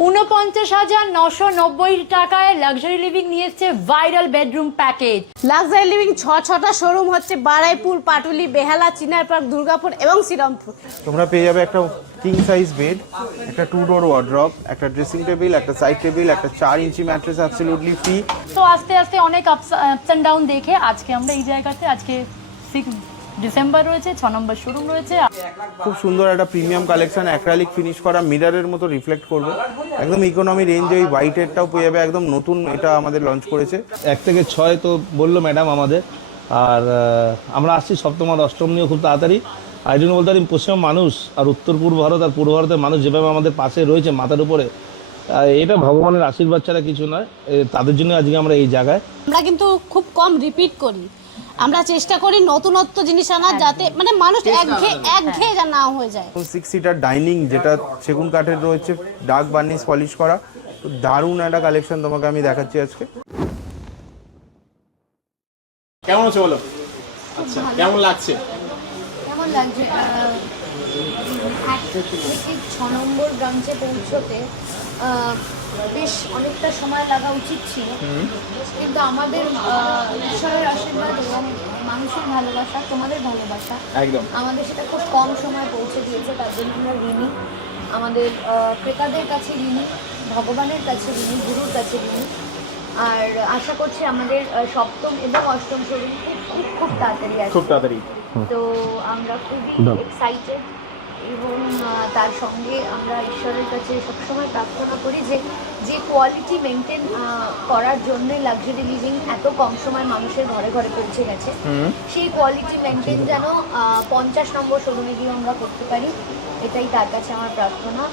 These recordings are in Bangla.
49,990 টাকায় লাক্সারি লিভিং নিয়ে এসছে viral bedroom package. Luxury living ছটা শোরুম হচ্ছে বারাইপুর, পাটুলি, বেহালা, চিনারপাড়, দুর্গাপুর এবং শ্রীরামপুর। তোমরা পেয়ে যাবে একটা কিং সাইজ বেড, একটা 2 ডোর ওয়ার্ড্রপ, একটা ড্রেসিং টেবিল, একটা সাইড টেবিল, একটা 4 ইঞ্চি ম্যাট্রেস অ্যাবসলিউটলি ফ্রি। তো আস্তে আস্তে অনেক আপস অ্যান্ড ডাউন দেখে আজকে আমরা এই জায়গাতে আজকে 6 ডিসেম্বর রয়েছে, 6 নম্বর শোরুম রয়েছে। খুব সুন্দর একটা প্রিমিয়াম কালেকশন, অ্যাক্রালিক ফিনিশ করা, মিররের মতো রিফ্লেক্ট করবে, একদম ইকোনমি রেঞ্জে। এই হোয়াইটেরটাও পেয়ে যাবে, একদম নতুন, এটা আমাদের লঞ্চ করেছে। 1 থেকে 6 তো বললো ম্যাডাম আমাদের, আর আমরা আসছি সপ্তম আর অষ্টম নিয়ে খুব তাড়াতাড়ি। আর এই জন্য বলতে পারি পশ্চিম মানুষ আর উত্তর পূর্ব ভারত আর পূর্ব ভারতের মানুষ যেভাবে আমাদের পাশে রয়েছে মাথার উপরে, এটা ভগবানের আশীর্বাদ ছাড়া কিছু নয়। তাদের জন্য আজকে আমরা এই জায়গায়। আমরা কিন্তু খুব কম রিপিট করি, আমরা চেষ্টা করি নতুনত্ব জিনিস আনার, যাতে মানে মানুষ একঘেয়ে যা না হয়ে যায়। 6 সিটার ডাইনিং, যেটা সেগুন কাঠের রয়েছে, ডার্ক বার্নিশ পলিশ করা, তো দারুণ একটা কালেকশন তোমাকে আমি দেখাচ্ছি আজকে। কেমন আছে বলো? আচ্ছা, কেমন লাগছে? কেমন লাগছে 6 নম্বর ব্রাঞ্চে পৌঁছতে বেশ অনেকটা সময় লাগা উচিত ছিল, কিন্তু আমাদের ঈশ্বরের আশীর্বাদ এবং মানুষের ভালোবাসা, তোমাদের ভালোবাসা একদম আমাদের সেটা খুব কম সময় পৌঁছে দিয়েছে। তার জন্য আমরা ঋণী, আমাদের ক্রেতাদের কাছে ঋণী, ভগবানের কাছে ঋণী, গুরুর কাছে ঋণী। আর আশা করছি আমাদের সপ্তম এবং অষ্টম শোরুম খুব তাড়াতাড়ি আসবে, খুব তাড়াতাড়ি। তো আমরা খুবই এক্সাইটেড এবং তার সঙ্গে আমরা ঈশ্বরের কাছে সবসময় প্রার্থনা করি যে কোয়ালিটি মেনটেন করার জন্য লাক্সারি লিভিং এত কম সময় মানুষের ঘরে ঘরে পৌঁছে গেছে, সেই কোয়ালিটি মেনটেন যেন 50 নম্বর শোরুমে গিয়ে আমরা করতে পারি, এটাই তার কাছে আমার প্রার্থনা।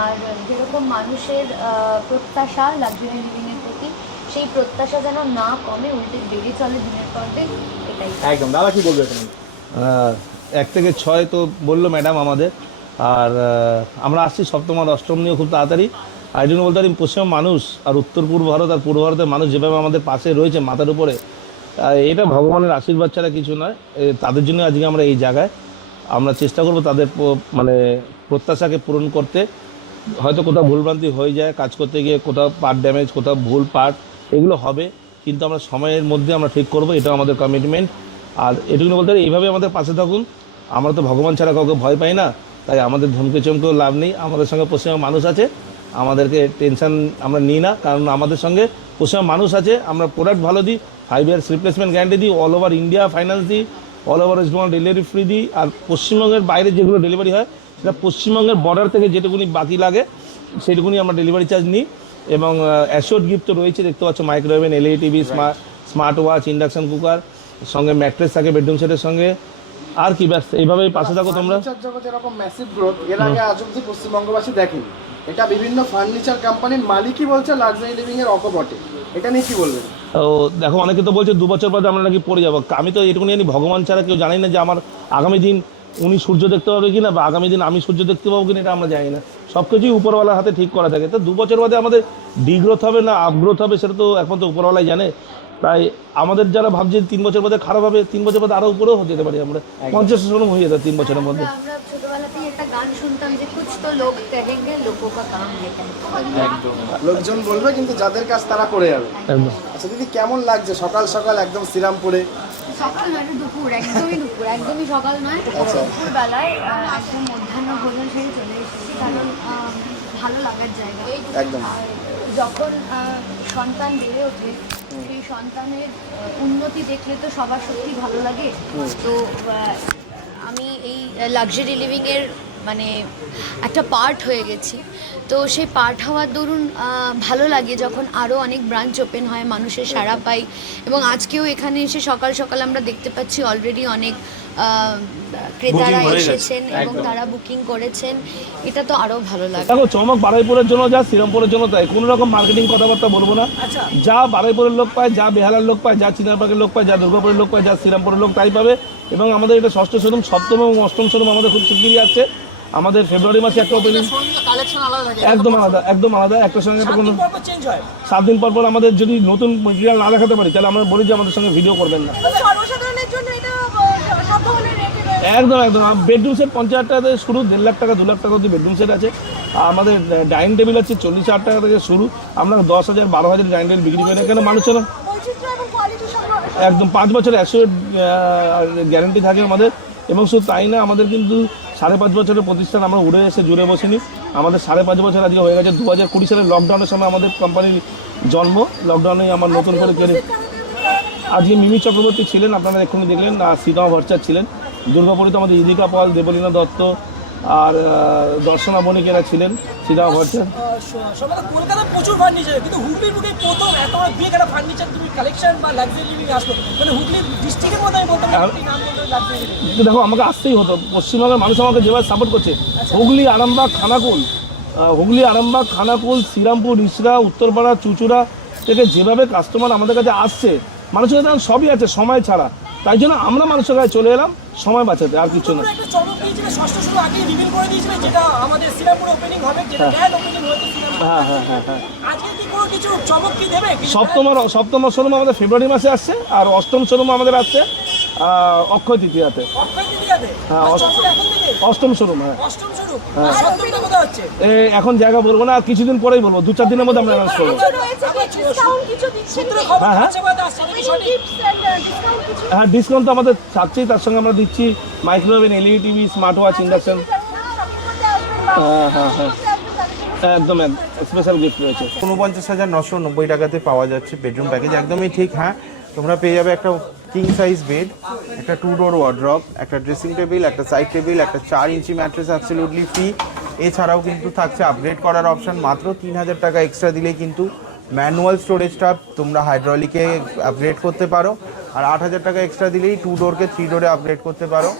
আর যেরকম মানুষের প্রত্যাশা লাক্সারি লিভিংয়ের প্রতি, সেই প্রত্যাশা যেন না কমে, উল্টে বেড়ে চলে দিনের পর দিন, এটাই। একদম। দাদা কি বলবে তুমি? 1 থেকে 6 তো বললো ম্যাডাম আমাদের, আর আমরা আসছি সপ্তম আর অষ্টম নিয়ে খুব তাড়াতাড়ি। আর এই জন্য বলতে পারি পশ্চিম মানুষ আর উত্তর পূর্ব ভারত আর পূর্ব ভারতের মানুষ যেভাবে আমাদের পাশে রয়েছে মাথার উপরে, এটা ভগবানের আশীর্বাদ ছাড়া কিছু নয়। তাদের জন্য আজকে আমরা এই জায়গায়। আমরা চেষ্টা করব তাদের মানে প্রত্যাশাকে পূরণ করতে। হয়তো কোথাও ভুলভ্রান্তি হয়ে যায় কাজ করতে গিয়ে, কোথাও পার্ট ড্যামেজ, কোথাও ভুল পার্ট, এগুলো হবে, কিন্তু আমরা সময়ের মধ্যে আমরা ঠিক করব, এটা আমাদের কমিটমেন্ট। আর এটুকু বলতে পারি এইভাবে আমাদের পাশে থাকুন। আমরা তো ভগবান ছাড়া কাউকে ভয় পাই না, তাই আমাদের ধমকে চমকেও লাভ নেই। আমাদের সঙ্গে পশ্চিমবঙ্গের মানুষ আছে, আমাদেরকে টেনশন আমরা নিই না, কারণ আমাদের সঙ্গে পশ্চিমবঙ্গের মানুষ আছে। আমরা প্রোডাক্ট ভালো দিই, 5 ইয়ার্স রিপ্লেসমেন্ট গ্যারান্টি দিই, অল ওভার ইন্ডিয়া ফাইন্যান্স দিই, all over West Bengal delivery free দিই। আর পশ্চিমবঙ্গের বাইরে যেগুলো ডেলিভারি হয় সেটা পশ্চিমবঙ্গের বর্ডার থেকে যেটুকুনি বাকি লাগে সেটুকুনি আমরা ডেলিভারি চার্জ নিই। এবং অ্যাশোর্ড গিফট তো রয়েছে, দেখতে পাচ্ছ, micro oven, LED TV, smart watch, induction cooker, সঙ্গে ম্যাট্রেস থাকে বেডরুম সেটের সঙ্গে। আর কি ব্যাস, এইভাবেই পাশে থাকো তোমরা। জগতে এরকম ম্যাসিভ গ্রোথ এর আগে আজ অব্দি পশ্চিমবঙ্গবাসী দেখেনি। এটা বিভিন্ন ফার্নিচার কোম্পানির মালিকই বলছে লাক্সারি লিভিং এর অকপটে, এটা নিয়ে কি বলবেন? ও দেখো, অনেকে তো বলছে 2 বছর বাদে আমরা নাকি পড়ে যাবো। আমি তো এটুকুনি জানি, ভগবান ছাড়া কেউ জানি না যে আমার আগামী দিন উনি সূর্য দেখতে পাবে কিনা, বা আগামী দিন আমি সূর্য দেখতে পাবো কিনা, এটা আমরা জানি না। সব কিছুই উপরওয়ালার হাতে ঠিক করা থাকে। তো 2 বছর বাদে আমাদের ডিগ্রোথ হবে না আপগ্রোথ হবে, সেটা তো একমাত্র উপরওয়ালাই জানে। তাই আমাদের যারা ভাবছে 3 বছর বাদে খারাপ হবে, 3 বছর বাদে আরো উপরেও যেতে পারি আমরা, 50 শোরুম হয়ে যেত 3 বছরের মধ্যে। আমরা ছোটবেলাতেই একটা গান শুনতাম যে কুছ তো লোক কহেঙ্গে লোকো কা কাম এটা। একদম, লোকজন বলবে কিন্তু যাদের কাজ তারা করে যাবে। একদম। আচ্ছা দিদি, কেমন লাগছে সকাল সকাল একদম শ্রীরামপুরে? সকাল নয়, দুপুর, একদমই সকাল নয়, দুপুরবেলায় একদম মধ্যাহ্ন ভোজন সেরে চলে এসেছি, কারণ ভালো লাগার জায়গা একদম। আর যখন সন্তান বেড়ে ওঠে, সেই সন্তানের উন্নতি দেখলে তো সবার সত্যি ভালো লাগে। তো আমি এই লাক্সারি লিভিংয়ের মানে একটা পার্ট হয়ে গেছি, তো সেই পার্ট হওয়ার দরুন ভালো লাগে যখন আরও অনেক ব্রাঞ্চ ওপেন হয়, মানুষের সাড়া পাই। এবং আজকেও এখানে এসে সকাল সকাল আমরা দেখতে পাচ্ছি অলরেডি অনেক ক্রেতারা এসেছেন এবং তারা বুকিং করেছেন, এটা তো আরও ভালো লাগে। দেখো, চমক বারুইপুরের জন্য যা শ্রীরামপুরের জন্য তাই, কোনো রকম মার্কেটিং কথাবার্তা বলবো না। যা বারুইপুরের লোক পায়, যা বেহালার লোক পায়, যা চিনারপাড়ের লোক পায়, যা দুর্গাপুরের লোক পায়, যা শ্রীরামপুরের লোক তাই পাবে। এবং আমাদের এটা 6ষ্ঠ শোরুম, 7ম এবং 8ম শোরুম আমাদের খুব শিগগিরই আসছে। আমাদের ফেব্রুয়ারি মাসে একটা ওপেনিং, একদম আলাদা একটা সঙ্গে 7 দিন পর আমাদের যদি নতুন মেটেরিয়াল না দেখাতে পারি, তাহলে আমরা বলি যে আমাদের সঙ্গে ভিডিও করবেন না। একদম একদম বেডরুম সেট 50,000 টাকা থেকে শুরু, 1.5 লাখ টাকা 2 লাখ টাকা অব্দি বেডরুম সেট আছে। আর আমাদের ডাইনিং টেবিল আছে 40,000 টাকা থেকে শুরু, আমরা 10,000 12,000 ডাইনিং টেবিল বিক্রি করি। এখানে মানুষের একদম 5 বছর অ্যাসিওর গ্যারেন্টি থাকে আমাদের। এবং শুধু তাই না, আমাদের কিন্তু 5.5 বছরের প্রতিষ্ঠান, আমরা উড়ে এসে জুড়ে বসিনি। আমাদের 5.5 বছর আজকে হয়ে গেছে। 2020 সালের লকডাউনের সময় আমাদের কোম্পানির জন্ম, লকডাউনে আমার নতুন করে আজকে মিমি চক্রবর্তী ছিলেন, আপনারা এক্ষুনি দেখলেন, আর সীতা ভট্টাচার্য ছিলেন। দুর্গাপুরীতে আমাদের ইদিকা পল, দেবলীনা দত্ত আর দর্শনা বণিকেরা ছিলেন, সীতা ভট্টাচার্য। কলকাতা প্রচুর ফার্নিচার, কিন্তু হুগলির বুকে প্রথম এত বড় বিগ একটা ফার্নিচার তুমি কালেকশন বা লাক্সারি লিভিং আসলো, মানে হুগলি ডিস্ট্রিক্টের মধ্যে আমি বলতাম লাক্সারি লিভিং। দেখো, আমাকে আসতেই হতো। পশ্চিমবঙ্গের মানুষ আমাকে যেভাবে সাপোর্ট করছে, হুগলি, আরামবাগ, খানাকুল, শ্রীরামপুর, ইসরা, উত্তরপাড়া, চুচুড়া থেকে যেভাবে কাস্টমার আমাদের কাছে আসছে, মানুষের কাছে সবই আছে সময় ছাড়া। তাই জন্য আমরা মানুষের কাছে চলে এলাম সময় বাঁচাতে, আর কিছু না। একটা চমক দিয়েছিলে, ষষ্ঠ শুরু আগে রিভিল করে দিয়েছিলে, যেটা আমাদের শ্রীরামপুরে ওপেনিং হবে, যেটা গ্র্যান্ড ওপেনিং হয়েছে শ্রীরামপুরে। হ্যাঁ। আজকে কি কোনো কিছু চমক কি দেবে? সপ্তম শোরুম আমাদের ফেব্রুয়ারি মাসে আসছে, আর অষ্টম শোরুম আমাদের আসছে অক্ষয় তৃতীয়াতে। অক্ষয় তৃতীয়াতে? হ্যাঁ, চমক এখন থেকে? অষ্টম শোরুম। হ্যাঁ, অষ্টম শুরু। সপ্তমটা কোথায় হচ্ছে? এখন জায়গা বলবো না, কিছুদিন পরেই বলবো, 2-4 দিনের মধ্যে আমরা অ্যানাউন্স করবো। সূত্র খবর হ্যাঁ, হ্যাঁ। আছে বলতে আসছে নাকি সঠিক? হ্যাঁ, ডিসকাউন্ট তো আমাদের থাকছেই, তার সঙ্গে আমরা দিচ্ছি micro oven, LED TV, smart watch, induction. হ্যাঁ, একদম স্পেশাল গিফট রয়েছে। 49,990 টাকাতে পাওয়া যাচ্ছে বেডরুম প্যাকেজ, একদমই ঠিক। হ্যাঁ, তোমরা পেয়ে যাবে একটা কিং সাইজ বেড, একটা 2 ডোর ওয়ার্ড্রপ, একটা ড্রেসিং টেবিল, একটা সাইড টেবিল, একটা 4 ইঞ্চি ম্যাট্রেস অ্যাবসলিউটলি ফ্রি। এছাড়াও কিন্তু থাকছে আপগ্রেড করার অপশন, মাত্র 3,000 টাকা এক্সট্রা দিলেই কিন্তু ম্যানুয়াল স্টোরেজটা তোমরা হাইড্রোলিকে আপগ্রেড করতে পারো, আর 8,000 টাকা এক্সট্রা দিলেই 2 ডোরকে 3 ডোরে আপগ্রেড করতে পারো।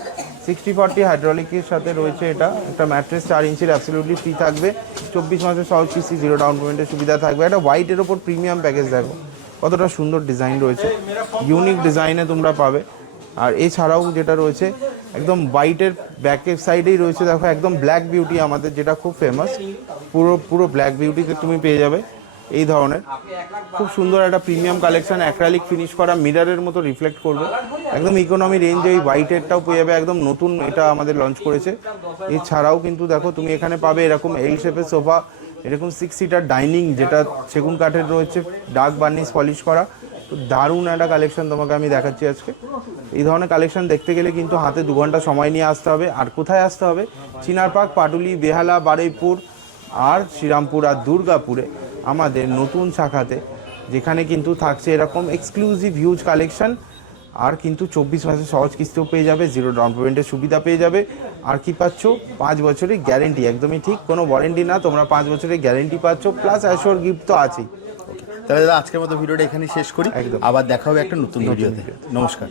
60/40 হাইড্রোলিকের সাথে রয়েছে এটা, একটা ম্যাট্রেস 4 ইঞ্চির অ্যাবসলিউটলি ফ্রি থাকবে। 24 মাসের সহজ কিস্তি, 0 ডাউন পেমেন্টের সুবিধা থাকবে। একটা হোয়াইটের ওপর প্রিমিয়াম প্যাকেজ, দেখো কতটা সুন্দর ডিজাইন রয়েছে, ইউনিক ডিজাইনে তোমরা পাবে। আর এছাড়াও যেটা রয়েছে একদম হোয়াইটের ব্যাকের সাইডেই রয়েছে, দেখো একদম ব্ল্যাক বিউটি আমাদের, যেটা খুব ফেমাস, পুরো ব্ল্যাক বিউটিতে তুমি পেয়ে যাবে এই ধরনের খুব সুন্দর একটা প্রিমিয়াম কালেকশন। অ্যাক্রালিক ফিনিশ করা, মিররের মতো রিফ্লেক্ট করবে, একদম ইকোনমি রেঞ্জে এই হোয়াইটেরটাও পেয়ে যাবে, একদম নতুন এটা আমাদের লঞ্চ করেছে। এছাড়াও কিন্তু দেখো তুমি এখানে পাবে এরকম এল শেপের সোফা, এরকম 6 সিটার ডাইনিং, যেটা সেগুন কাঠের রয়েছে, ডার্ক বার্নিশ পলিশ করা। তো দারুণ একটা কালেকশন তোমাকে আমি দেখাচ্ছি আজকে। এই ধরনের কালেকশন দেখতে গেলে কিন্তু হাতে 2 ঘন্টা সময় নিয়ে আসতে হবে। আর কোথায় আসতে হবে? চিনারপাক, পাটুলি, বেহালা, বারুইপুর আর শ্রীরামপুর আর দুর্গাপুরে আমাদের নতুন শাখাতে, যেখানে কিন্তু থাকছে এরকম এক্সক্লুসিভ হিউজ কালেকশন। আর কিন্তু 24 মাসের সহজ কিস্তিও পেয়ে যাবে, 0 ডাউন পেমেন্টের সুবিধা পেয়ে যাবে। আর কি পাচ্ছ? 5 বছরের গ্যারেন্টি, একদমই ঠিক, কোনো ওয়ারেন্টি না, তোমরা 5 বছরের গ্যারেন্টি পাচ্ছ, প্লাস অ্যাশোর গিফট তো আছেই। তাহলে দাদা আজকের মতো ভিডিওটা এখানেই শেষ করি, আবার দেখা হবে একটা নতুন ভিডিওতে। নমস্কার।